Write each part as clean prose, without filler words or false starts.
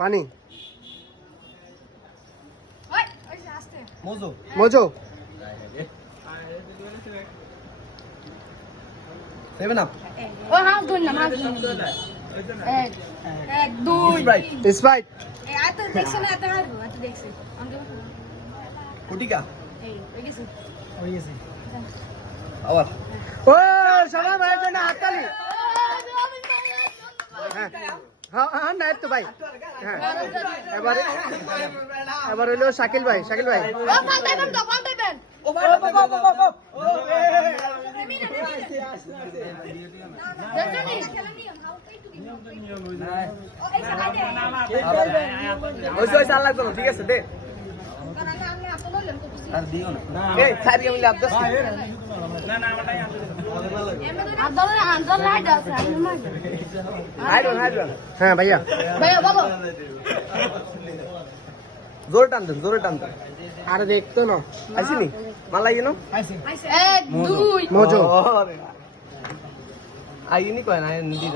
পানি Mojo Mojo 7 up ও হাত ধুন না হাত ধুন এক এক দুই স্প্রাইট এই আত দেখছ না আত হারবো আত দেখছি আমি কুটিকা এই ওই গেছে আবার ও সবাই ভাইয়ের জন্য হাততালি হ্যাঁ হ্যাঁ হ্যাঁ না তো ভাই হ্যাঁ এবার হলো শাকিল ভাই ও পাল্টাইবেন তো পাল্টাইবেন ও বাবা দেখছনি ওই চাল লাগবে ঠিক আছে দে আর দিও না এই খাইবি আমি লাভ দাস আন্দোলন লাইট আছে হাইডন হ্যাঁ ভাইয়া ভাইয়া বলো জোরে টান দেন আরে দেখতো না আইছিনি মালাই ইনো এক দুই মোজো আইনি কয় না নদী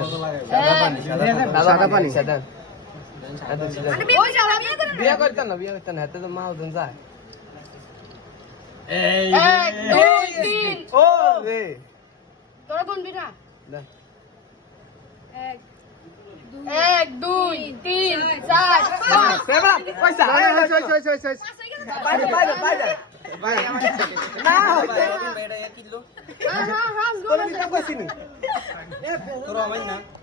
সাদা পানি সাদা ওই যাও আমি বিয়া করতেন না হাতে তো মাল দেন যায় এক দুই তিন ও রে তোরা গুনবি না দে এক দুই তিন চার পাঁচ সেবা পয়সা বাইরে না হইতে হ্যাঁ হ্যাঁ তোর দিতে কইছিনি তোর আমাই না